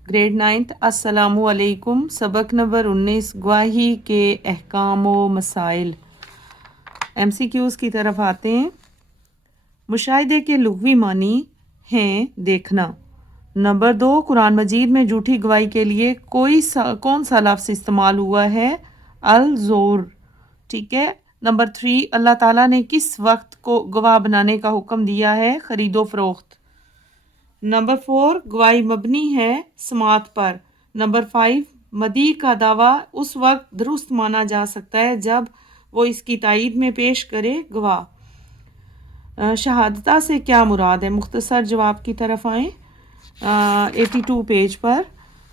Grade 9 अस्सलामु अलैकुम। सबक नंबर 19 गवाही के अहकाम व मसाइल। MCQs की तरफ आते हैं। मुशाहिदे के लुग़वी मानी हैं देखना। नंबर 2, कुरान मजीद में झूठी गवाही के लिए कौन सा लफ्ज़ इस्तेमाल हुआ है? अल ज़ोर। ठीक है। नंबर 3, अल्लाह ताला ने किस वक्त को गवाह बनाने का हुक्म दिया है? खरीदो फरोख्त। नंबर 4, गवाही मबनी है समात पर। नंबर 5, मदी का दावा उस वक्त दुरुस्त माना जा सकता है जब वो इसकी तायीद में पेश करे गवाह। शहादता से क्या मुराद है? मुख्तसर जवाब की तरफ आएँ। 82 पेज पर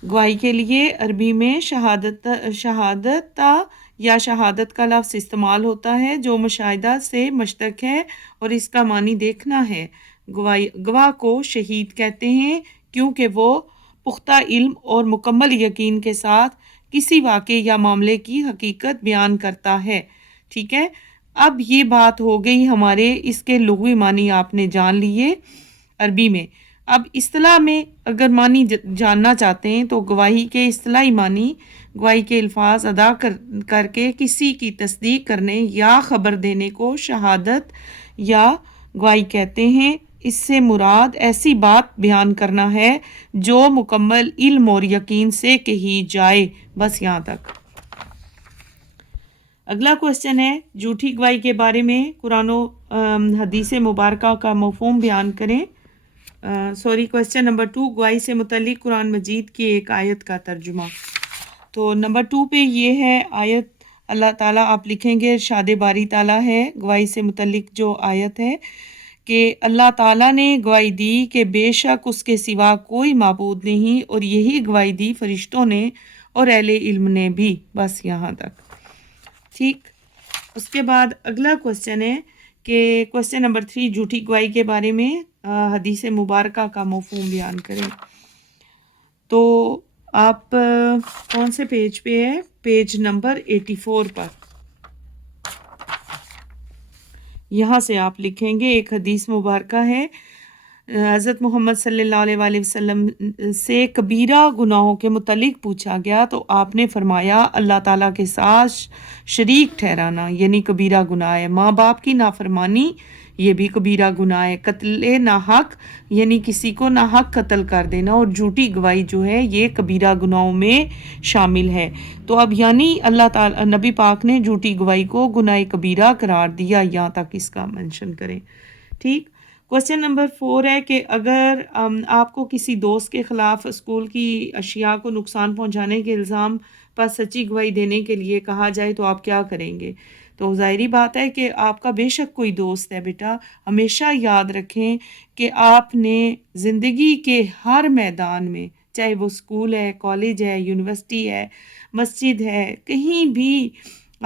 गवाही के लिए अरबी में शहादता या शहादत का लफ्ज़ इस्तेमाल होता है जो मुशाहिदा से मुश्तक है और इसका मानी देखना है। गवाह को शहीद कहते हैं क्योंकि वो पुख्ता इल्म और मुकम्मल यकीन के साथ किसी वाक़े या मामले की हकीकत बयान करता है। ठीक है। अब ये बात हो गई हमारे इसके लुग़वी मानी आपने जान लिए अरबी में। अब इस्तिलाह में अगर मानी जानना चाहते हैं तो गवाही के इस्तिलाही मानी गवाही के अल्फाज अदा करके किसी की तस्दीक करने या खबर देने को शहादत या गवाही कहते हैं। इससे मुराद ऐसी बात बयान करना है जो मुकम्मल इल्म और यकीन से कही जाए। बस यहाँ तक। अगला क्वेश्चन है झूठी गवाही के बारे में कुरान हदीस मुबारका का मफ़हूम बयान करें। क्वेश्चन नंबर 2, गवाही से मुतल्लिक कुरान मजीद की एक आयत का तर्जुमा। तो नंबर 2 पे ये है आयत। अल्लाह ताला आप लिखेंगे इरशाद बारी ताला है गवाही से मुतल्लिक जो आयत है कि अल्लाह ताला ने गवाही दी कि बेशक उसके सिवा कोई माबूद नहीं और यही गवाही दी फरिश्तों ने और अहले इल्म ने भी। बस यहाँ तक। ठीक। उसके बाद अगला क्वेश्चन है कि क्वेश्चन नंबर 3, झूठी गवाही के बारे में हदीस मुबारका का मफ़हूम बयान करें। तो आप कौन से पेज पे है? पेज नंबर 84 पर। यहाँ से आप लिखेंगे एक हदीस मुबारका है हज़रत मोहम्मद सल्लल्लाहु अलैहि वसल्लम से कबीरा गुनाहों के मुतल्लिक पूछा गया तो आपने फरमाया अल्लाह ताला के साथ शरीक ठहराना यानी कबीरा गुनाह है। माँ बाप की नाफरमानी ये भी कबीरा गुनाह है। कत्ले नाहक यानी किसी को नाहक कत्ल कर देना और झूठी गवाही जो है ये कबीरा गुनाहों में शामिल है। तो अब यानी अल्लाह ताला नबी पाक ने झूठी गवाही को गुनाह कबीरा करार दिया। यहाँ तक इसका मेंशन करें। ठीक। क्वेश्चन नंबर 4 है कि अगर आपको किसी दोस्त के ख़िलाफ़ स्कूल की अशिया को नुकसान पहुंचाने के इल्ज़ाम पर सच्ची गवाही देने के लिए कहा जाए तो आप क्या करेंगे? तो ज़ाहिरी बात है कि आपका बेशक कोई दोस्त है बेटा, हमेशा याद रखें कि आपने ज़िंदगी के हर मैदान में, चाहे वो स्कूल है, कॉलेज है, यूनिवर्सिटी है, मस्जिद है, कहीं भी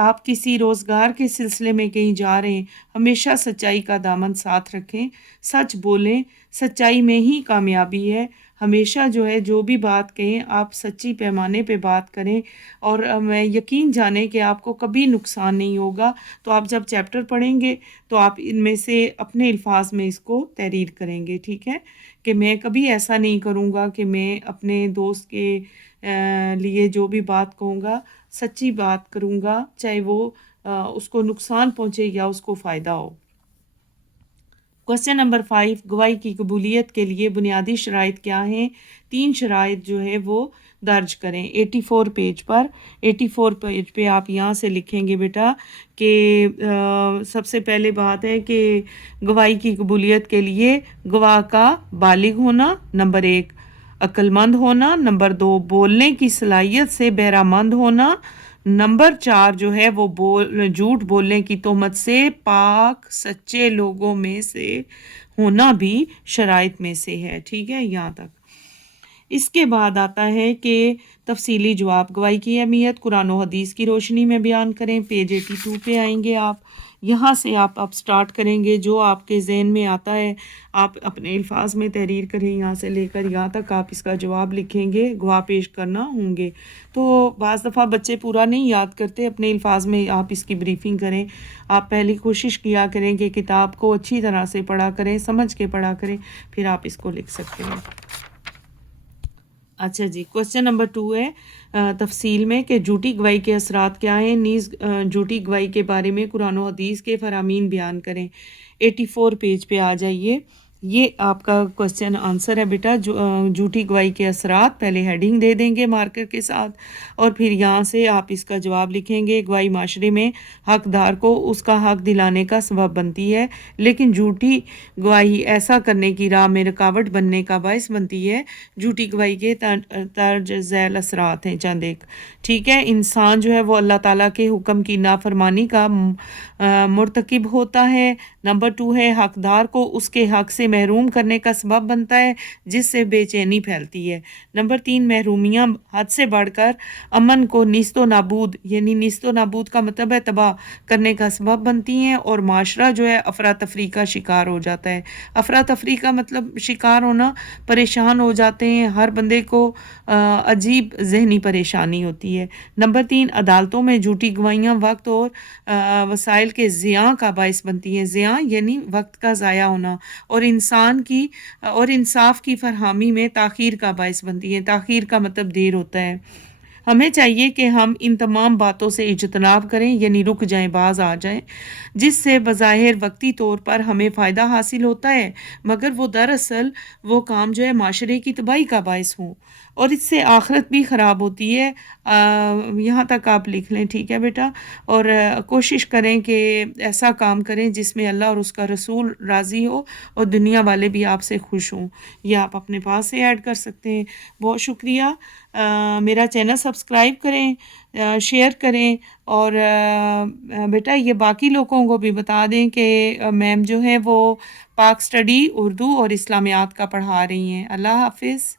आप किसी रोज़गार के सिलसिले में कहीं जा रहे हैं, हमेशा सच्चाई का दामन साथ रखें, सच बोलें। सच्चाई में ही कामयाबी है। हमेशा जो है जो भी बात कहें आप सच्ची पैमाने पे बात करें और मैं यकीन जाने कि आपको कभी नुकसान नहीं होगा। तो आप जब चैप्टर पढ़ेंगे तो आप इनमें से अपने अल्फाज में इसको तहरीर करेंगे। ठीक है कि मैं कभी ऐसा नहीं करूँगा कि मैं अपने दोस्त के लिए जो भी बात कहूँगा सच्ची बात करूँगा, चाहे वो उसको नुकसान पहुँचे या उसको फ़ायदा हो। क्वेश्चन नंबर 5, गवाही की कबूलियत के लिए बुनियादी शराइत क्या हैं? 3 शराइत जो है वो दर्ज करें। 84 पेज पर 84 पेज पे आप यहाँ से लिखेंगे बेटा कि सबसे पहले बात है कि गवाही की कबूलियत के लिए गवाह का बालिग होना, नंबर 1 अक्लमंद होना, नंबर 2 बोलने की सलाहियत से बहरामंद होना, नंबर 4 जो है वो झूठ बोलने की तोहमत से पाक सच्चे लोगों में से होना भी शराइत में से है। ठीक है यहाँ तक। इसके बाद आता है कि तफसीली जवाब गवाही की अहमियत कुरान और हदीस की रोशनी में बयान करें। पेज 82 पे आएंगे आप। यहाँ से आप स्टार्ट करेंगे जो आपके जहन में आता है आप अपने अल्फाज में तहरीर करें। यहाँ से लेकर यहाँ तक आप इसका जवाब लिखेंगे, गवाह पेश करना होंगे। तो बाज़ दफ़ा बच्चे पूरा नहीं याद करते, अपने अल्फाज में आप इसकी ब्रीफिंग करें। आप पहले कोशिश किया करें कि किताब को अच्छी तरह से पढ़ा करें, समझ के पढ़ा करें, फिर आप इसको लिख सकते हैं। अच्छा जी, क्वेश्चन नंबर 2 है तफसील में कि झूठी गवाही के असरात क्या हैं, नीज़ झूठी गवाही के बारे में कुरान और हदीस के फरामीन बयान करें। 84 पेज पे आ जाइए। ये आपका क्वेश्चन आंसर है बेटा। झूठी गवाही के असरात, पहले हेडिंग दे देंगे मार्कर के साथ और फिर यहाँ से आप इसका जवाब लिखेंगे। गवाही माशरे में हकदार को उसका हक दिलाने का सबब बनती है, लेकिन झूठी गवाही ऐसा करने की राह में रुकावट बनने का बायस बनती है। झूठी गवाही के तर्ज झैल असरात हैं चंद एक। ठीक है, इंसान जो है वो अल्लाह ताला के हुक्म की नाफरमानी का मुर्तकिब होता है। नंबर 2 है हकदार को उसके हक से महरूम करने का सबब बनता है, जिससे बेचैनी फैलती है। नंबर 3 महरूमियाँ हद से बढ़कर अमन को निस्तो नाबूद, यानी निस्तो नाबूद का मतलब है तबाह करने का सबब बनती हैं, और माशरा जो है अफरा तफरी का शिकार हो जाता है। अफरा तफरी का मतलब शिकार होना, परेशान हो जाते हैं, हर बंदे को अजीब जहनी परेशानी होती है। नंबर 3 अदालतों में झूठी गवाहियाँ वक्त और वसाइल के ज़िया का बायस बनती हैं। ज़िया यानी वक्त का ज़ाया होना, और इंसान की और इंसाफ की फरहमी में ताख़ीर का बायस बनती है। ताख़ीर का मतलब देर होता है। हमें चाहिए कि हम इन तमाम बातों से इज्तनाब करें, यानी रुक जाएं, बाज आ जाएं, जिससे बज़ाहिर वक्ती तौर पर हमें फ़ायदा हासिल होता है, मगर वो दरअसल वो काम जो है माशरे की तबाही का बायस हों, और इससे आखिरत भी ख़राब होती है। यहाँ तक आप लिख लें, ठीक है बेटा। और कोशिश करें कि ऐसा काम करें जिसमें अल्लाह और उसका रसूल राज़ी हो और दुनिया वाले भी आपसे खुश हों। ये आप अपने पास से ऐड कर सकते हैं। बहुत शुक्रिया। मेरा चैनल सब्सक्राइब करें, शेयर करें, और बेटा ये बाकी लोगों को भी बता दें कि मैम जो है वो पाक स्टडी उर्दू और इस्लामियात का पढ़ा रही हैं। अल्लाह हाफिज़।